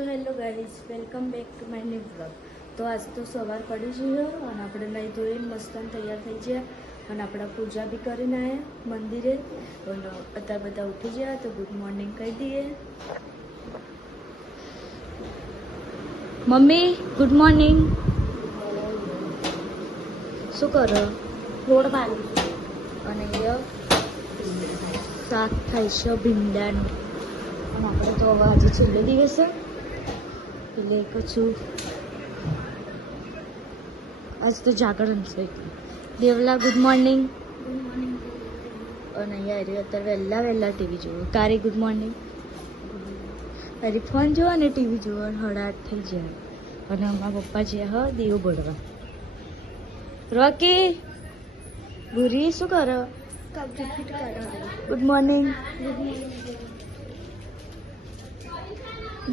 તો hello guys, welcome back to my new vlog. તો આજ તો સવાર પડી ગયો અને આપણે નહીં ધોઈને મસ્ત તૈયાર થઈ ગયા અને આપણે પૂજા બી કરીને આવ્યા મંદિરે. અને અત્યારે બધા ઉઠી ગયા તો ગુડ મોર્નિંગ કહી દઈએ. Mummy good morning. શું કરો? રોડ બાંધી અને શાક થાય છે ભીંડાનું. અને આપણે તો હવે આજે છેલ્લો દિવસ એટલે કશું આજ તો જાગરણ છે. દેવલા ગુડ મોર્નિંગ. અને યાર અત્યારે વહેલા ટીવી જોવો. તારી ગુડ મોર્નિંગ. તારી ફોન જોવા ને ટીવી જોવા 8:30 થઈ જાય. અને અમારા પપ્પા છે દીવો ભરવા. રોકી ભૂરી શું કરો? Good morning.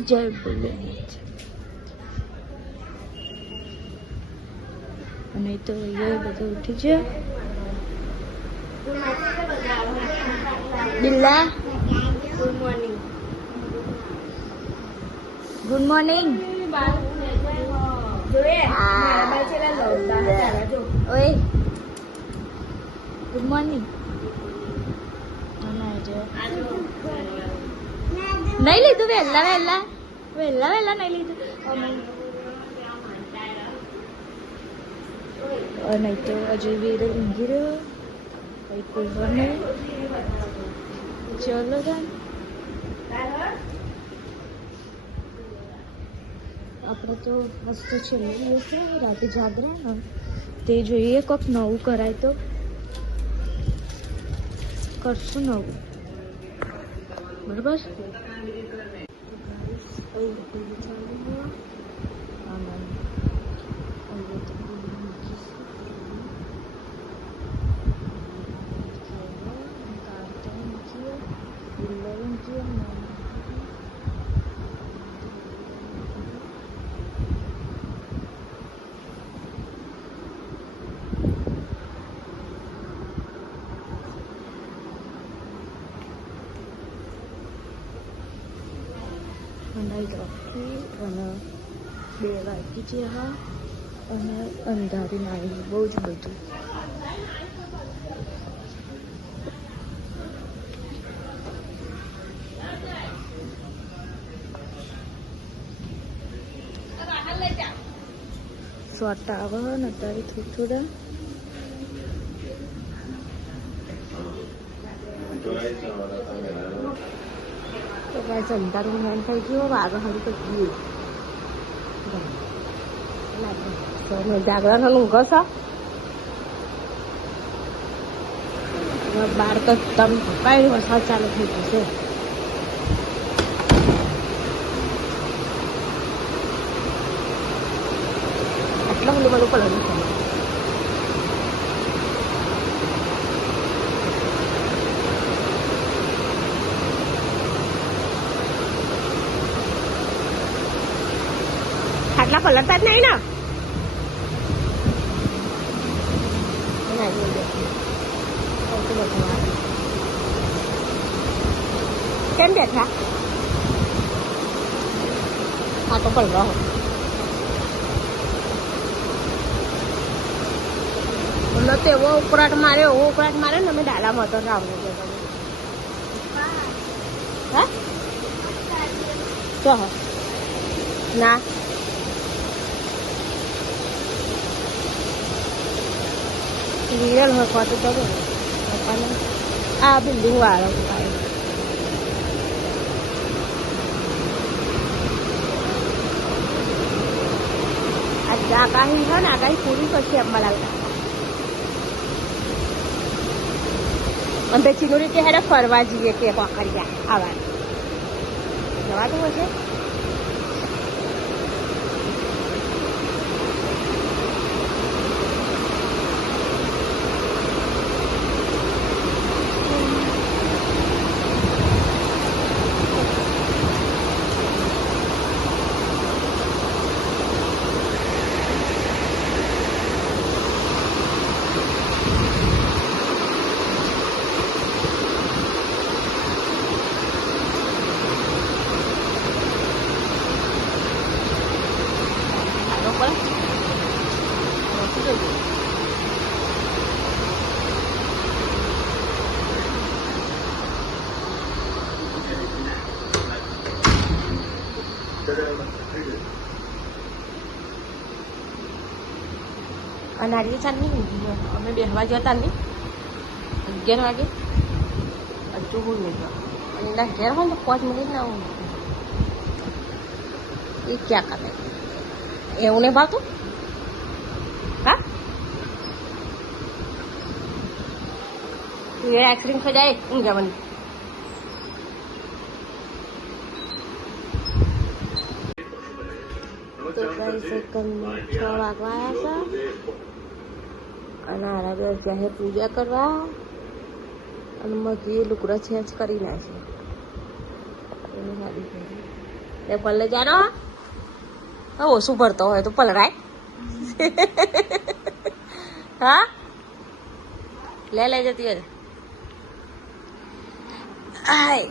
જય ભોલેનાથ. અને તો એ બધું ઉઠી છે. બિલ્લા ગુડ મોર્નિંગ. Good morning. ઓય ગુડ મોર્નિંગ. નહીં લીધું વહેલા નહીં લીધું. નહીં તો અજય વીર ઊંઘી રહ્યો. કોઈ બને ચલો તાન. આપણે તો મસ્ત છેલ્લો દિવસ છે રાતે જાગરા તે જોઈએ. કોક નવું કરાય તો કરશું નવું, બરાબર. અને 2 વાગી છે હા. અને અંધારી નાની બહુ જ બધું. સ્વાટા આવે ને અત્યારે થોડા તો ગાઈસ અંધારું મેન થઈ ગયું. આગળ હરી તો ગયું જાગરણ ઊંઘો છો. બહાર તો તમે કઈ વરસાદ ચાલુ થઈ જશે. આટલું બધું પડેલું છે. આટલા પલટતા જ નહીં ને. કેમ બેઠા? આ તો પલરો એટલે તેવો ઉકળાટ માર્યો ને અમે ડાલામાં હતો રામને હા ચો ના રિયલ હોય તો પપ્પાને આ બિલ્ડિંગ વાળો આગાહી છે ને આગાહી પૂરી પછી અંબાલાલ અને ચીનું રીતે હેડે ફરવા જઈએ કે પકડ્યા આવા જવાતું હશે. આ નારિયેળ ચાંદની ઊંઘી અમે બેહવા જતા નહીં 11 વાગે હજુ હું નહીં ગયો અને એના ઘેર હોય ને 5 મિનિટ ના ઊંઘ એ ક્યાં કરે એવું નહીં ભાવતું હા તું એ આઈસ્ક્રીમ ખાઈ જાય ઊંઘ જવાની તો કઈ 6 વાગવા આવ્યા છે અને આરાધ્યા ત્યાં પૂજા કરવા અને મગી લુકડા ચેન્જ કરી નાખે એ પલ્લે જાનો હા ઓછું ભરતો હોય તો પલરાય હા લઈ જતી હોય આય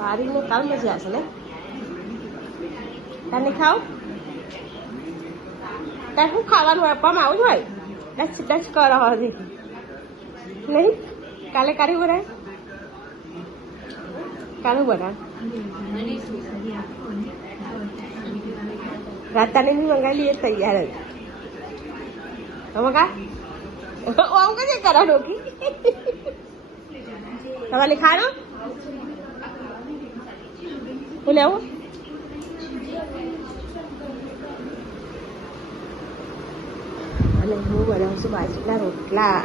તારીને કાલ મજા આવશે ને તારે ખાવ તારે શું ખાવાનું આપવામાં આવું જ હોય ડચ ડચ કરો હજી નહીં કાલે કાઢી બનાય કાલે બનાવ રાતાને બી મંગાવી લઈએ તૈયાર જ મકા આવું કે કરા રોકી તમારે ખાવાનું હું લેવું અને હું બનાવું છું બાજરીના રોટલા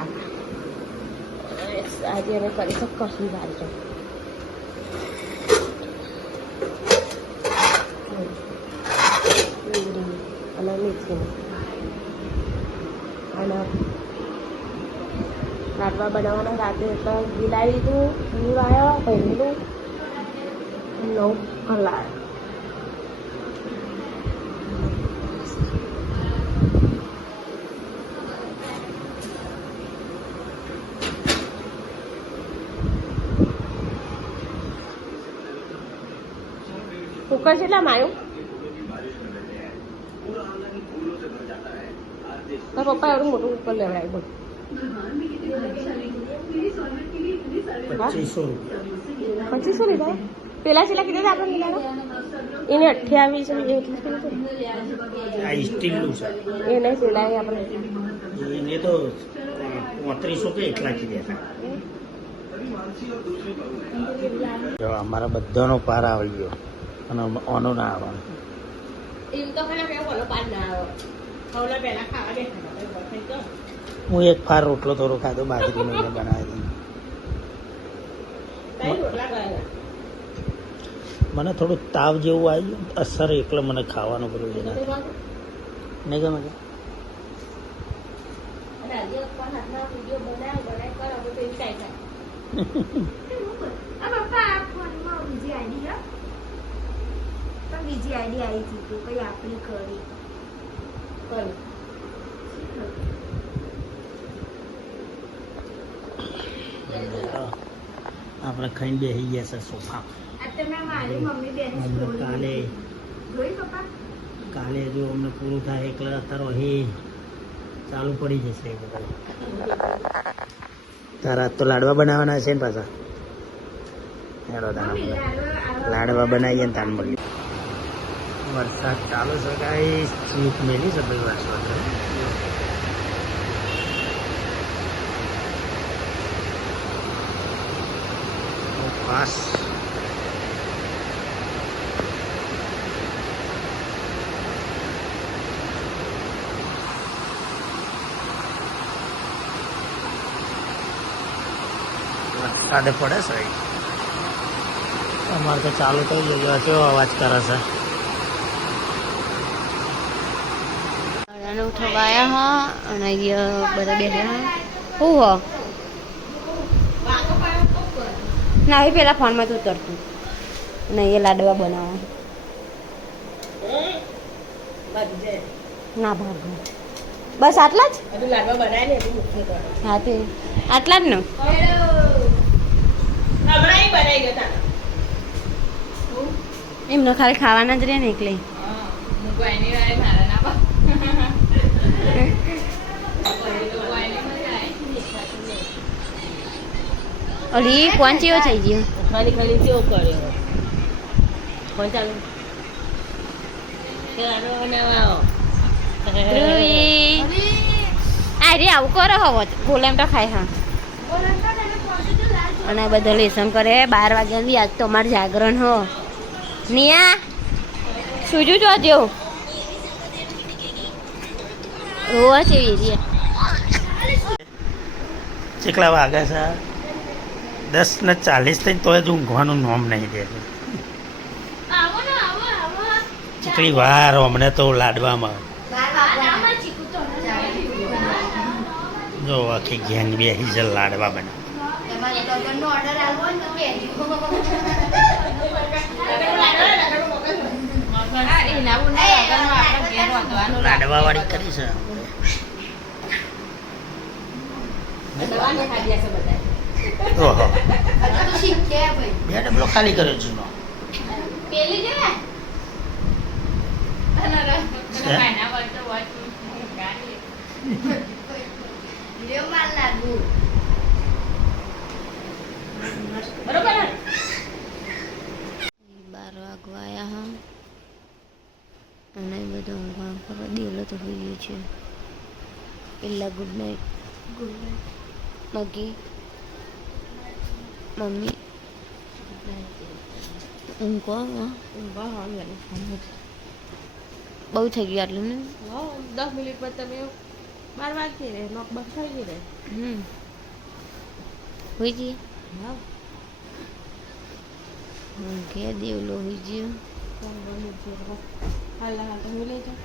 આજે અમે કરીશું કશું બાજરી અને મેથીનું અને લાડવા બનાવવાના રાતે એટલે ઘી લાવી દીધું ઘી વાળ્યો પહેરેલું 9 કલાક કુકર કેટલા માર્યું તારા પપ્પા એવડું મોટું કુકર લેવડાય બોલ 2500 લીધા પેલા છેલ્લા કીધા આપણે લીધા એને 28 સ્ટીલનું છે એને પેલા આપણે એને તો 3500 કે એટલા કીધા હતા અમારા બધાનો પાર આવી ગયો અને ઓનો ના આવવાનો એમ તો પેલા મેં બોલો પાર ના આવ્યો ખવલા પહેલા ખાવા દેખાતા હું એક ફાર રોટલો થોડો ખાધો બાજરીનો બનાવી મને થોડું તાવ જેવું આવી ગયું અસર એકલો મને ખાવાનું બધું છે નહીં ગમે બીજી આઈડી આવી હતી તો કઈ આપણી કરી આપણે ખાઈને બેસી ગયા છે સોફા કાલે જો અમને પૂરું થાય એકલા તારો હે ચાલુ પડી જશે તારા તો લાડવા બનાવવાના છે ને પાછા લાડવા બનાવીએ ને તાન મળીએ વરસાદ ચાલુ છે કાંઈ ચીક મેલી છે ભાઈ વરસાદ પાસ વરસાદ પડે છે અમારે તો ચાલુ થઈ ગયો કેવો અવાજ કરે છે અને ઉઠવા આવ્યા હા અને અહીંયા બધા બેઠા હું હો ના એ પેલા ફોનમાં તો ઉતરતું અને એ લાડવા બનાવવા ના ભાગ બસ આટલા જ લાડવા બનાવી ને હા તે આટલા જ ને બનાવી ગયા એમને ખાલી ખાવાના જ રહે ને એકલે અલી કોણ ચેવો થઈ ગયો ખાલી ખાલી કેવો કર્યો કોણ ચાલુ લાડવા બનાવો આ રે આવું કરો હવે બોલે એમ તો ખાય હા અને આ બધા લેસન કરે 12 વાગ્યાની આજ તો અમારે જાગરણ હો નિયા સુજુ જો જેવું રોવા જેવી રે કેટલા વાગે છે 10:40 થઈ તો જ ઊંઘવાનું નોમ નહીં દે કેટલી વાર હમણાં તો લાડવામાં જો આખી ગેંગ બેસી છે લાડવા બને લાડવા વાળી કરી છે ઓહો બે ડબલો ખાલી કર્યો જૂનો બરોબર 12 વાગવા આવ્યા હા અને બધું ઊંઘવા પર દેવલો તો હોઈ ગયો છે પેલા ગુડ નાઇટ મગી મમ્મી ઊંઘવા બહુ થઈ ગયું આટલું ને 10 મિનિટ પર તમે 12 વાગતી રહે નોક બંધ થઈ ગઈ રહે હોઈ જઈએ હા કે દેવલો હોઈ ગયો હાલ હાલ તો હું લઈ જાઉં